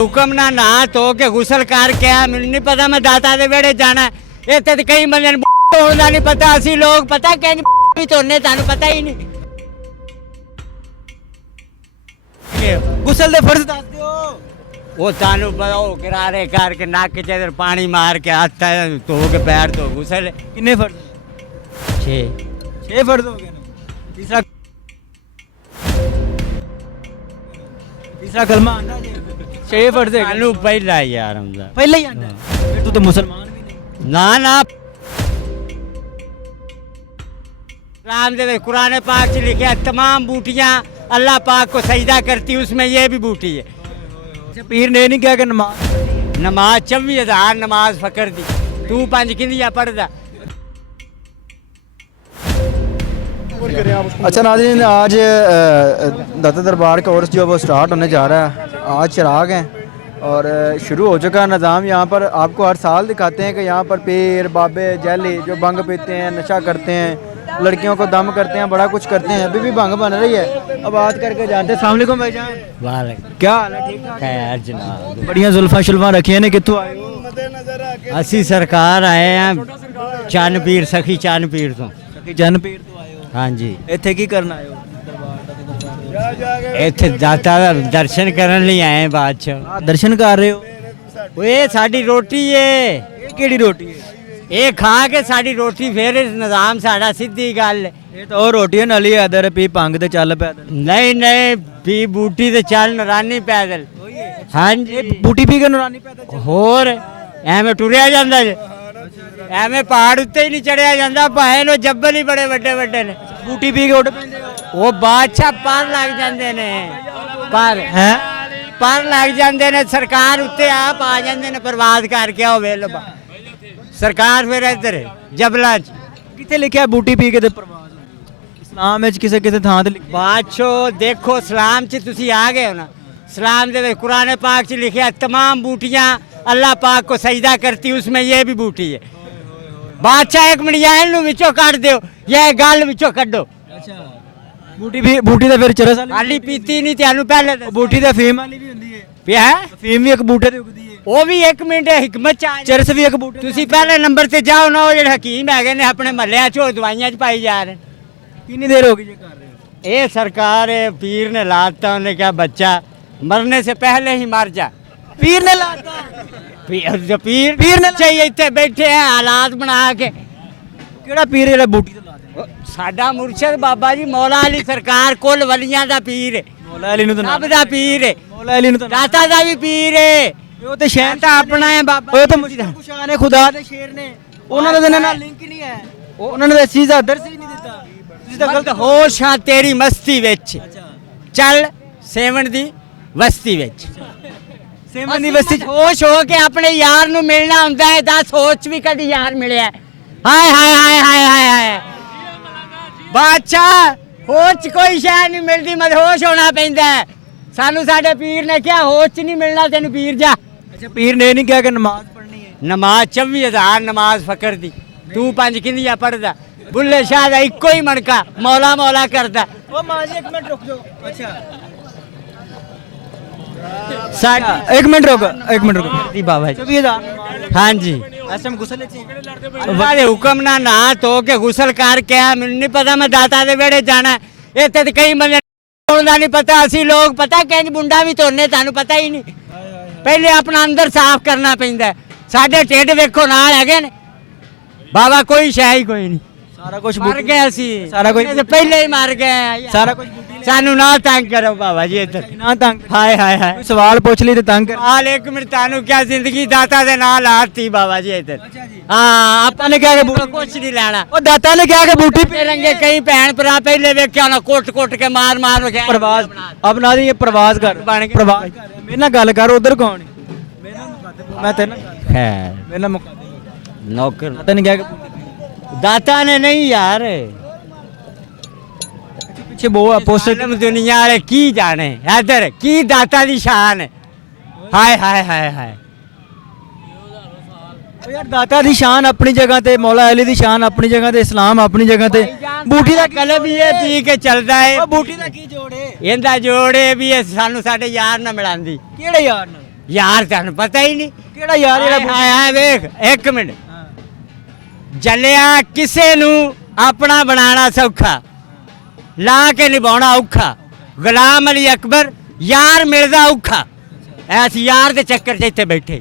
हुक्म ना नहा धो के गुसल करके आ, मैनू नहीं पता मैं दाता दे वेड़े जाना इत्थे ते कई बंदे होंदा नहीं पता असी लोग पता कहीं भी धोने तानू पता ही नहीं गुसल दे फर्ज दस दियो। वो तानू पता वो किनारे करके नाक के इधर पानी मार के हाथ धो के पैर धो गुसल किन्ने फर्ज? 6 फर्ज हो गए ना। तीसरा कलमा आंदा जी 6 फर्ज है तानू पहला यार हमदा पहले ही आंदा फिर तू तो मुसलमान भी नहीं। ना ना राम दे कुरान पाक च लिखे है तमाम बूटियां अल्लाह पाक को सजदा करती उसमें ये भी बूटी है। अच्छा पीर ने नहीं कहा कि नमाज 24,000 नमाज फकर दी तू 5 किंदियां पढ़दा। अच्छा नाज़रीन, आज दाता दरबार का उर्स जो वो स्टार्ट होने जा रहा है। आज चिराग हैं और शुरू हो चुका है निज़ाम। यहाँ पर आपको हर साल दिखाते हैं कि यहाँ पर पीर बाबे जैली जो भंग पीते हैं, नशा करते हैं, लड़कियों को दम करते हैं, बड़ा कुछ करते हैं। अभी भी भंग बन रही है। अब बात करके जानते हैं। अस्सलाम वालेकुम भाईजान, क्या हाल है? ठीक ठाक खैर जनाब, बढ़िया। जुल्फा शुल्फा रखी है ने कितों आए हो? असी सरकार आए हैं चन्न पीर सखी चन्न पीर तो जन पीर तो आए हो? हाँ जी। ਇੱਥੇ ਕੀ ਕਰਨ ਆਏ ਹੋ? ਇੱਥੇ ਦਾਤਾ ਦਾ ਦਰਸ਼ਨ ਕਰਨ ਲਈ ਆਏ ਬਾਦਸ਼ਾਹ। ਦਰਸ਼ਨ ਕਰ ਰਹੇ ਹੋ? ਓਏ ਸਾਡੀ ਰੋਟੀ ਏ, ਇਹ ਕਿਹੜੀ ਰੋਟੀ ਹੈ? ਇਹ ਖਾ ਕੇ ਸਾਡੀ ਰੋਟੀ ਫੇਰ ਨਿਜ਼ਾਮ ਸਾਡਾ ਸਿੱਧੀ ਗੱਲ। ਇਹ ਤਾਂ ਉਹ ਰੋਟੀ ਨਾਲੀ ਇਧਰ ਪੀ ਭੰਗ ਤੇ ਚੱਲ ਪੈਦਲ। ਨਹੀਂ ਨਹੀਂ ਪੀ ਬੂਟੀ ਤੇ ਚੱਲ ਨਰਾਨੀ ਪੈਦਲ। ਹਾਂਜੀ ਬੂਟੀ ਪੀ ਕੇ ਨੁਰਾਨੀ ਪੈਦਲ। ਹੋਰ ਐਵੇਂ ਟੁਰਿਆ ਜਾਂਦਾ ਜੇ, ਐਵੇਂ ਪਹਾੜ ਉੱਤੇ ਹੀ ਨਹੀਂ ਚੜਿਆ ਜਾਂਦਾ। ਭਾਵੇਂ ਲੋ ਜੱਬਲ ਹੀ ਬੜੇ ਵੱਡੇ ਵੱਡੇ ਨੇ। ਬੂਟੀ ਪੀ ਕੇ ਉੱਡ ਪੈਂਦੇ ਹੋ? ਉਹ ਬਾਦਸ਼ਾਹ ਪਰ ਲੱਗ ਜਾਂਦੇ ਨੇ, ਪਰ ਹੈ ਪਰ ਲੱਗ ਜਾਂਦੇ ਨੇ। ਸਰਕਾਰ ਉੱਤੇ ਆਪ ਆ ਜਾਂਦੇ ਨੇ ਪ੍ਰਵਾਦ ਕਰਕੇ। ਉਹ ਵੇਲ ਸਰਕਾਰ ਫਿਰ ਇੱਧਰ ਜਬਲਾਂ 'ਚ ਕਿੱਥੇ ਲਿਖਿਆ ਬੂਟੀ ਪੀ ਕੇ ਤੇ ਪ੍ਰਵਾਜ਼? ਇਸਲਾਮ ਵਿੱਚ ਕਿਸੇ ਕਿਸੇ ਥਾਂ ਤੇ ਲਿਖਿਆ। ਬਾਦਸ਼ਾਹ ਦੇਖੋ ਇਸਲਾਮ 'ਚ ਤੁਸੀਂ ਆ ਗਏ ਹੋ ਨਾ। इस्लाम दे कुरान पाक च लिखे तमाम बूटियां अल्लाह पाक को सजदा करती उसमें ये भी बूटी है। बादशाह एक मिनट यार विचों काट दो, यह गल विचों कड्डो। अच्छा बूटी ਦਾ ਫਿਰ ਚਰਸ ਵਾਲੀ हाली पीती नहीं तेनू पहले ਬੂਟੀ ਦਾ ਫੀਮ ਵਾਲੀ ਵੀ ਹੁੰਦੀ ਹੈ। पिया ਫੀਮ ਵੀ ਇੱਕ ਬੂਟੇ ਤੇ ਉਗਦੀ ਹੈ। वो भी एक मिनट हिकमत च ਚਰਸ ਵੀ ਇੱਕ ਬੂਟੇ। ਤੁਸੀਂ ਪਹਿਲੇ ਨੰਬਰ ਤੇ ਜਾਓ ਨਾ। ਉਹ ਜਿਹੜੇ ਹਕੀਮ ਹੈਗੇ ਨੇ ਆਪਣੇ ਮਹੱਲਿਆਂ 'ਚ ਉਹ ਦਵਾਈਆਂ 'ਚ ਪਾਈ ਜਾ ਰਹੇ। ਕਿੰਨੀ ਦੇਰ ਹੋ ਗਈ ਜੇ ਕਰ ਰਹੇ ਹੋ? ये सरकार पीर ने लाता उन्हें क्या बच्चा मरने से पहले ही मर जा। ਪੀਰ ਨੇ ਲਾਤਾ। पीर ने चाहिए इतने बैठे हैं हालात बना के। ਕਿਹੜਾ ਪੀਰ ਜਿਹੜਾ ਬੂਟੀ ਤੇ ਲਾ ਦੇ? साडा मुर्शद बाबा जी मौला अली सरकार कुल वलियां दा पीर है, ਮੌਲਾ ਅਲੀ ਨੂੰ ਤਾਂ सब दा पीर है, ਮੌਲਾ ਅਲੀ ਨੂੰ ਤਾਂ दाता दा भी पीर है। ਉਹ ਤੇ ਸ਼ਹਿਰ ਤਾਂ ਆਪਣਾ ਹੈ ਬਾਬਾ। ਉਹ ਤਾਂ ਮੁਸ਼ਕਿਲ ਕੁਸ਼ਾਨ ਨੇ ਖੁਦਾ ਦੇ ਸ਼ੇਰ ਨੇ। ਉਹਨਾਂ ਦਾ ਇਹਨਾਂ ਨਾਲ ਲਿੰਕ ਹੀ ਨਹੀਂ ਹੈ। ਉਹਨਾਂ ਨੇ ਤਾਂ ਇਸ ਚੀਜ਼ ਦਾ ਦਰਸ ਹੀ ਨਹੀਂ ਦਿੱਤਾ। ਤੁਸੀਂ ਤਾਂ गलत होश हाँ तेरी मस्ती विच चल सेवन दी वस्ती विच। ਸੇਮਨ ਦੀ ਬਸਤੀ होश हो के अपने यार नु मिलना हुंदा है। 10 होश भी कदी यार मिलिया। हाय हाय हाय हाय हाय हाय बादशाह होश च कोई शय नहीं मिलती, मदहोश होना पैंदा है। सानू साडे पीर ने क्या होश च नहीं मिलना तेन पीर जा। ਅੱਛਾ ਪੀਰ ਨੇ ਨਹੀਂ ਕਿਹਾ ਕਿ ਨਮਾਜ਼ ਪੜ੍ਹਨੀ ਹੈ। नमाज 24,000 नमाज फकर दी तू 5 किंदियां पढ़दा। बुल्ले शाह दा इक्को ही मनका मौला मौला करदा। ਉਹ ਮਾਂ ਜੀ ਇੱਕ ਮਿੰਟ ਰੁਕ ਜਾਓ। ਅੱਛਾ साडी ਇੱਕ ਮਿੰਟ ਰੁਕ दी बाबा जी। 24,000 हाँ जी ਐਸਮ ਗੁਸਲ ਚ अल्लाह दे हुक्म ना नहा धो के गुसल करके आ। मैनू नहीं पता मैं दाता दे वेड़े जाना इत्थे ते कई बंदे होंदा नहीं पता असी लोग पता कहीं बुंडा भी धोने तानू पता ही नहीं। पहले अपना अंदर साफ करना पैंदा। साडे ढिड वेखो नाल हैगे ने बाबा कोई शै ही कोई नहीं। ਸਾਰਾ ਕੁਝ मर गए असी सारा कुछ ते पहले ही मर गए। ਸਾਰਾ ਕੁਝ सानू ना तंग करो बाबा जी इधर। ਨਾ ਤੰਗ हाय हाय हाय ਕੋਈ ਸਵਾਲ ਪੁੱਛ ਲਈ ਤੇ ਤੰਗ ਕਰ। हाल एक मिनट तानू क्या जिंदगी दाता दे नाल आती बाबा जी इधर। हाँ ਆਪਾਂ ਨੇ ਕਿਹਾ ਕਿ कुछ नहीं लेना। ਉਹ ਦਾਤਾ ਨੇ ਕਿਹਾ ਕਿ ਬੂਟੀ पे रंगे कई भैन भरा पहले वेख्या ना कोट कोट के मार मार के ਪ੍ਰਵਾਜ਼ ਆਪਣਾ ਦੀ ਇਹ ਪ੍ਰਵਾਜ਼ ਕਰ ਬਣ ਗਿਆ। ਪ੍ਰਵਾਜ਼ ਕਰ ਮੇਰੇ ਨਾਲ ਗੱਲ ਕਰ। ਉਧਰ ਕੌਣ ਹੈ? ਮੇਰੇ ਨਾਲ ਮੁਕਾਤੇ ਮੈਂ ਤੇਰੇ ਨਾਲ खैर ਮੇਰੇ ਨਾਲ ਮੁਕਾਤੇ। नौकर ਦਾਤਾ ਨੇ ਕਿਹਾ ਕਿ ਬੂਟੀ दाता ने नहीं यार ਪਿੱਛੇ ਬਹੁਤ ਪੋਸਟਰ सिलम दुनिया वाले की जाने इधर की दाता दी शान है। हाय हाय हाय हाय ਉਹ ਯਾਰ ਦਾਤਾ ਦੀ ਸ਼ਾਨ ਆਪਣੀ ਜਗ੍ਹਾ ਤੇ, ਮੌਲਾ ਅਲੀ ਦੀ ਸ਼ਾਨ ਆਪਣੀ ਜਗ੍ਹਾ ਤੇ, ਇਸਲਾਮ ਆਪਣੀ ਜਗ੍ਹਾ ਤੇ। बूटी दा कलम ये पी के चलदा है। ਉਹ ਬੂਟੀ ਦਾ ਕੀ ਜੋੜ ਹੈ? इंदा जोड़े भी है सानू साडे यार ना मिलांदी। ਕਿਹੜੇ ਯਾਰ ਨਾਲ? ਯਾਰ ਤੁਹਾਨੂੰ ਪਤਾ ਹੀ ਨਹੀਂ ਕਿਹੜਾ ਯਾਰ ਜਿਹੜਾ ਆਇਆ ਵੇਖ ਇੱਕ ਮਿੰਟ ਜੱਲਿਆ ਕਿਸੇ ਨੂੰ ਆਪਣਾ ਬਣਾਉਣਾ ਸੌਖਾ ਲਾ ਕੇ ਨਿਭਾਉਣਾ ਔਖਾ ਗੁਲਾਮ ਅਲੀ ਅਕਬਰ ਯਾਰ ਮਿਲਦਾ ਔਖਾ ਐਸ ਯਾਰ ਦੇ ਚੱਕਰ 'ਚ ਇੱਥੇ ਬੈਠੇ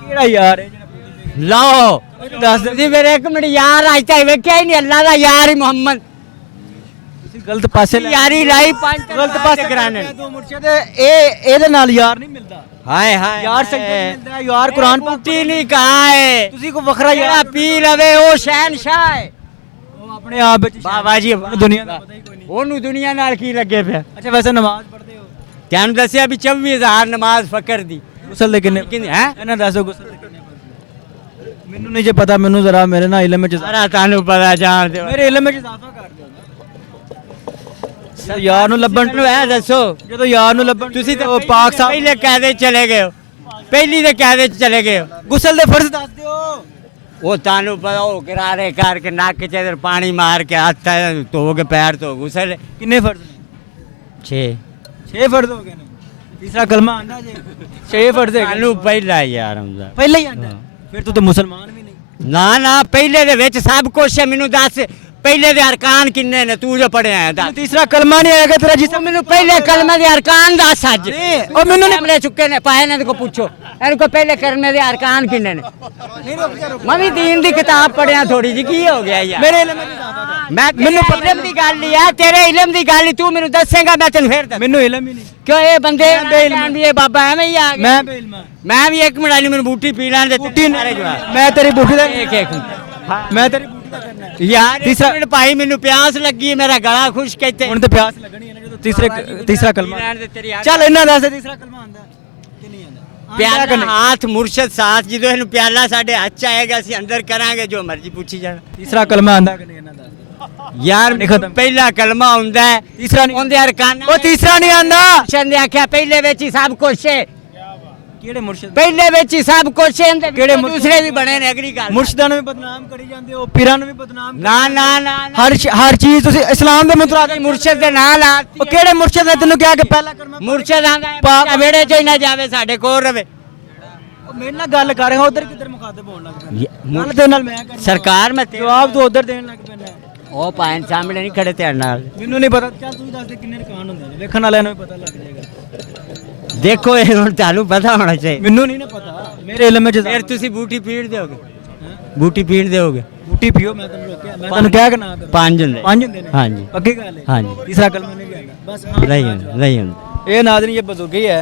ਕਿਹੜਾ ਯਾਰ ਹੈ ਜਿਹੜਾ ਲਓ ਦੱਸ ਦੇ ਤੁਸੀਂ ਮੇਰੇ ਇੱਕ ਮਿੰਟ ਯਾਰ ਅੱਜ ਤੱਕ ਵੇਖਿਆ ਹੀ ਨਹੀਂ ਅੱਲਾ ਦਾ ਯਾਰ ਹੀ ਮੁਹੰਮਦ ਤੁਸੀਂ ਗਲਤ ਪਾਸੇ ਲੈ ਯਾਰੀ ਲਾਈ ਪੰਜ ਗਲਤ ਪਾਸੇ ਕਰਾਣੇ ਦੋ ਮੁਰਸ਼ਿਦ ਇਹਦੇ ਨਾਲ ਯਾਰ ਨਹੀਂ ਮਿਲਦਾ ਹਾਏ ਹਾਏ ਯਾਰ ਸੰਗਤ ਮਿਲਦਾ ਹੈ, ਯਾਰ ਕੁਰਾਨ ਪਾਕ ਪੁੱਟੀ ਨਹੀਂ ਕਹਾ ਹੈ ਤੁਸੀਂ ਕੋ ਵੱਖਰਾ ਜਿਹੜਾ ਯਾਰ ਪੀ ਲਵੇ ਉਹ ਸ਼ਹਿਨशाह ਹੈ ਉਹ ਆਪਣੇ ਆਪ ਵਿੱਚ ਬਾਬਾ ਜੀ ਦੁਨੀਆ ਦਾ ਪਤਾ ਹੀ ਕੋਈ ਨਹੀਂ ਉਹਨੂੰ ਦੁਨੀਆ ਨਾਲ ਕੀ ਲੱਗੇ ਪਿਆ ਅੱਛਾ ਵੈਸੇ ਨਮਾਜ਼ ਪੜ੍ਹਦੇ ਹੋ ਤੁਹਾਨੂੰ ਦੱਸਿਆ ਵੀ 24000 ਨਮਾਜ਼ ਫਕਰ ਦੀ ਗੁਸਲ ਦੇ ਕਿੰਨੇ ਹੈ ਇਹਨਾਂ ਦੱਸੋ ਗੁਸਲ ਦੇ ਕਿੰਨੇ ਪੜ੍ਹਦੇ ਹੋ? ਮੈਨੂੰ ਨਹੀਂ ਜੇ ਪਤਾ ਮੈਨੂੰ ਜ਼ਰਾ ਮੇਰੇ ਨਾਲ ਇਲਮ ਵਿੱਚ ਸਾਰਾ ਤੁਹਾਨੂੰ ਪਤਾ ਜਾਣਦੇ ਹੋ ਮੇਰੇ ਇਲਮ ਵਿੱਚ ਇਜ਼ਾਫਾ ਕਰ ਦਿਓ ਨਾ ਯਾਰ ਨੂੰ ਲੱਭਣ ਨੂੰ ਇਹ ਦੱਸੋ ਜਦੋਂ ਯਾਰ ਨੂੰ ਲੱਭਣ ਤੁਸੀਂ ਤਾਂ ਉਹ ਪਾਕ ਸਾਹਿਬ ਪਹਿਲੇ ਕਾਇਦੇ 'ਚ ਚਲੇ ਗਏ ਹੋ ਪਹਿਲੀ ਦੇ ਕਾਇਦੇ 'ਚ ਚਲੇ ਗਏ ਹੋ ਗੁਸਲ ਦੇ ਫਰਜ਼ ਦੱਸ ਦਿਓ ਉਹ ਤੁਹਾਨੂੰ ਪਤਾ ਉਹ ਕਿਰਾਰੇ ਕਰਕੇ ਨੱਕ 'ਚ ਇਧਰ ਪਾਣੀ ਮਾਰ ਕੇ ਹੱਥ ਧੋ ਕੇ ਪੈਰ ਧੋ ਗੁਸਲ ਕਿੰਨੇ ਫਰਜ਼ ਨੇ 6 6 ਫਰਜ਼ ਹੋ ਗਏ ਨੇ ਤੀਸਰਾ ਕਲਮਾ ਆਂਦਾ ਜੇ 6 ਫਰਜ਼ ਹੈ ਸਾਨੂੰ ਪਹਿਲਾ ਯਾਰ ਹੁੰਦਾ ਪਹਿਲਾਂ ਹੀ ਆਂਦਾ ਫਿਰ ਤੂੰ ਤਾਂ ਮੁਸਲਮਾਨ ਵੀ ਨਹੀਂ ਨਾ ਨਾ ਪਹਿਲੇ ਦੇ ਵਿੱਚ ਸਭ ਕੁਝ ਹੈ ਮੈਨੂੰ ਦੱਸ ਪਹਿਲੇ ਦੇ ਅਰਕਾਨ ਕਿੰਨੇ ਨੇ ਤੂੰ ਜੋ ਪੜਿਆ ਹੈ ਦੱਸ ਤੀਸਰਾ ਕਲਮਾ ਨਹੀਂ ਆਏਗਾ ਤੇਰਾ ਜਿਸਮ ਮੈਨੂੰ ਪਹਿਲੇ ਕਲਮੇ ਦੇ ਅਰਕਾਨ ਦੱਸ ਅੱਜ ਉਹ ਮੈਨੂੰ ਨਹੀਂ ਲੈ ਚੁੱਕੇ ਨੇ ਪਾਏ ਨੇ ਕੋ ਪੁੱਛੋ ਇਹਨੂੰ ਕੋ ਪਹਿਲੇ ਕਲਮੇ ਦੇ ਅਰਕਾਨ ਕਿੰਨੇ ਨੇ ਮੈਂ ਵੀ ਦੀਨ ਦੀ ਕਿਤਾਬ ਪੜਿਆ ਥੋੜੀ ਜੀ ਕੀ ਹੋ ਗਿਆ ਯਾਰ ਮੇਰੇ ਇਲਮ ਵਿੱਚ ਇਜ਼ਾਫਾ ਕਰ ਮੈਂ ਮੈਨੂੰ ਇਲਮ ਦੀ ਗੱਲ ਹੀ ਆ ਤੇਰੇ ਇਲਮ ਦੀ ਗੱਲ ਹੀ ਤੂੰ ਮੈਨੂੰ ਦੱਸੇਗਾ ਮੈਂ ਤੈਨੂੰ ਫੇਰ ਦੱਸ ਮੈਨੂੰ ਇਲਮ ਹੀ ਨਹੀਂ ਕਿਉਂ ਇਹ ਬੰਦੇ ਬੇਇਲਮ ਵੀ ਇਹ ਬਾਬਾ ਐਵੇਂ ਹੀ ਆ ਗਿਆ ਮੈਂ ਬੇਇਲਮ ਮੈਂ ਵੀ ਇੱਕ ਮਿੰਟ ਲਈ ਮੈਨੂੰ ਬੂਟੀ ਪੀ ਲੈਣ ਦੇ ਬੂਟੀ ਸਾਰੇ ਜਵਾਬ ਮੈਂ ਤੇਰੀ ਬੂਟੀ ਦਾ ਇੱਕ ਇੱਕ ਮੈਂ ਤੇਰੀ ਬੂਟੀ ਦਾ ਕਰਨਾ ਹੈ। ਯਾਰ ਤੀਸਰਾ- ਤੀਸਰਾ ਭਾਈ ਮੈਨੂੰ ਪਿਆਸ ਲੱਗੀ ਹੈ, ਮੇਰਾ ਗਲਾ ਖੁਸ਼ਕ ਇੱਥੇ ਹੁਣ ਤੇ ਪਿਆਸ ਲੱਗਣੀ ਹੈ ਨਾ ਜਦੋਂ ਤੀਸਰਾ ਕਲਮਾ ਰਹਿਣ ਦੇ ਤੇਰੀ ਅੱਖ। ਚੱਲ ਇਹਨਾਂ ਦੱਸ ਦੇ ਤੀਸਰਾ ਕਲਮਾ ਆਂਦਾ ਕਿ ਨਹੀਂ ਆਂਦਾ ਪਿਆਲਾ ਹਾਥ ਮੁਰਸ਼ਦ ਸਾਥ ਜਦੋਂ ਇਹਨੂੰ ਪਿਆਲਾ ਸਾਡੇ ਹੱਥ ਚ ਆਏਗਾ ਅਸੀਂ ਅੰਦਰ ਕਰਾਂਗੇ ਜੋ ਮਰਜ਼ੀ ਪੁੱਛੀ ਜਾਣਾ ਤੀਸਰਾ ਕਲਮਾ ਆਂਦਾ ਕਿ ਨਹੀਂ ਇਹਨਾਂ ਦੱਸ ਦੇ ਯਾਰ ਨਹੀਂ ਖਤਮ। ਪਹਿਲਾ ਕਲਮਾ ਹੁੰਦਾ ਹੈ ਤੀਸਰਾ ਨਹੀਂ ਉਹਦੇ ਅਰਕਾਨ ਉਹ ਤੀਸਰਾ ਨਹੀਂ ਆਂਦਾ ਨੇ ਆਖਿਆ ਪਹਿਲੇ ਵਿੱਚ ਹੀ ਸਭ ਕੁਝ ਹੈ ਕਿਹੜੇ ਮੁਰਸ਼ਿਦ ਪਹਿਲੇ ਵਿੱਚ ਹੀ ਸਭ ਕੁਝ ਹੈ ਇਹਦੇ ਕਿਹੜੇ ਵਿੱਚੋਂ ਦੂਸਰੇ ਵੀ ਬਣੇ ਨੇ ਅਗਲੀ ਗੱਲ ਮੁਰਸ਼ਿਦਾਂ ਨੂੰ ਵੀ ਬਦਨਾਮ ਕਰੀ ਜਾਂਦੇ ਹੋ ਪੀਰਾਂ ਨੂੰ ਵੀ ਬਦਨਾਮ ਨਾ ਨਾ ਨਾ ਨਾ। ਹਰ ਚੀਜ਼ ਤੁਸੀਂ ਇਸਲਾਮ ਦੇ ਮੁਤਰਾਦ ਮੁਰਸ਼ਦ ਦੇ ਨਾਲ ਆ ਉਹ ਕਿਹੜੇ ਮੁਰਸ਼ਿਦ ਨੇ ਤੈਨੂੰ ਕਿਹਾ ਕਿ ਪਹਿਲਾ ਕਲਮਾ ਮੁਰਸ਼ਦ ਆਂਦਾ ਵੇੜੇ ਚ ਹੀ ਨਾ ਜਾਵੇ ਸਾਡੇ ਕੋਲ ਰਵੇ ਉਹ ਮੇਰੇ ਨਾਲ ਗੱਲ ਕਰ ਰਿਹਾ ਉਧਰ ਕਿੱਧਰ ਮੁਖਾਤਬ ਹੋਣ ਲੱਗ ਪੈਣਾ ਗੱਲ ਤੇ ਨਾਲ ਮੈਂ ਕਰਨੀ ਸਰਕਾਰ ਮੈਂ ਜਵਾਬ ਤੂੰ ਉਧਰ ਦੇਣ ਲੱਗ ਪੈਣਾ ਉਹ ਪਾਇਨ ਸਾਹਮਣੇ ਨਹੀਂ ਖੜੇ ਤੇਰੇ ਨਾਲ ਮੈਨੂੰ ਨਹੀਂ ਪਤਾ ਚੱਲ ਤੂੰ ਦੱਸ ਦੇ ਕਿੰਨੇ ਰਕਾਨ ਹੁੰਦੇ ਨੇ ਵੇਖਣ ਵਾਲਿਆਂ ਨੂੰ ਵੀ ਪਤਾ ਲੱਗ ਜਾਏਗਾ ਦੇਖੋ ਇਹ ਹੁਣ ਤੁਹਾਨੂੰ ਪਤਾ ਹੋਣਾ ਚਾਹੀਦਾ ਮੈਨੂੰ ਨਹੀਂ ਨਾ ਪਤਾ ਮੇਰੇ ਇਲਮ ਵਿੱਚ ਫਿਰ ਤੁਸੀਂ ਬੂਟੀ ਪੀਣ ਦਿਓਗੇ ਬੂਟੀ ਪੀਣ ਦਿਓਗੇ ਬੂਟੀ ਪੀਓ ਮੈਂ ਤੈਨੂੰ ਰੋਕਿਆ ਮੈਂ ਤੈਨੂੰ ਕਿਹਾ ਕਿ ਨਾ ਕਰੋ। ਪੰਜ ਹੁੰਦੇ ਪੰਜ ਹੁੰਦੇ ਨੇ ਹਾਂਜੀ ਪੱਕੀ ਗੱਲ ਹੈ ਹਾਂਜੀ तीसरा कलमा नहीं आएगा बस हाँ नहीं ਹੁੰਦੇ ਨਹੀਂ ਹੁੰਦੇ ये नाज़रीन ये बुजुर्गी है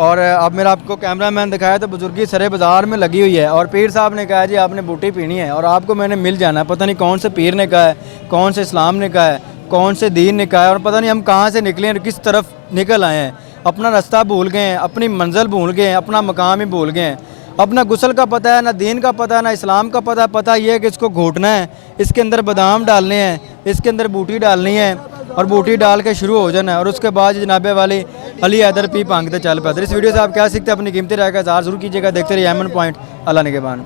और अब मेरा आपको कैमरा मैन दिखाया तो बुजुर्गी सरे बाज़ार में लगी हुई है और पीर साहब ने कहा जी आपने बूटी पीनी है और आपको मैंने मिल जाना है पता नहीं कौन से पीर ने कहा है कौन से इस्लाम ने कहा है कौन से दीन ने कहा है और पता नहीं हम कहाँ से निकले हैं किस तरफ निकल आए हैं अपना रास्ता भूल गए हैं अपनी मंजिल भूल गए हैं अपना मकाम ही भूल गए हैं अपना गुस्ल का पता है ना दीन का पता है ना इस्लाम का पता ये है कि इसको घोटना है इसके अंदर बादाम डालने हैं इसके अंदर बूटी डालनी है और बूटी डाल के शुरू हो जाना है और उसके बाद जनाबे वाली अली हैदर पी पांगते चल पाते। इस वीडियो से आप क्या सीखते हैं अपनी कीमती राय का इज़हार जरूर कीजिएगा। देखते रहिए एमएन पॉइंट अल्लाह निगहबान।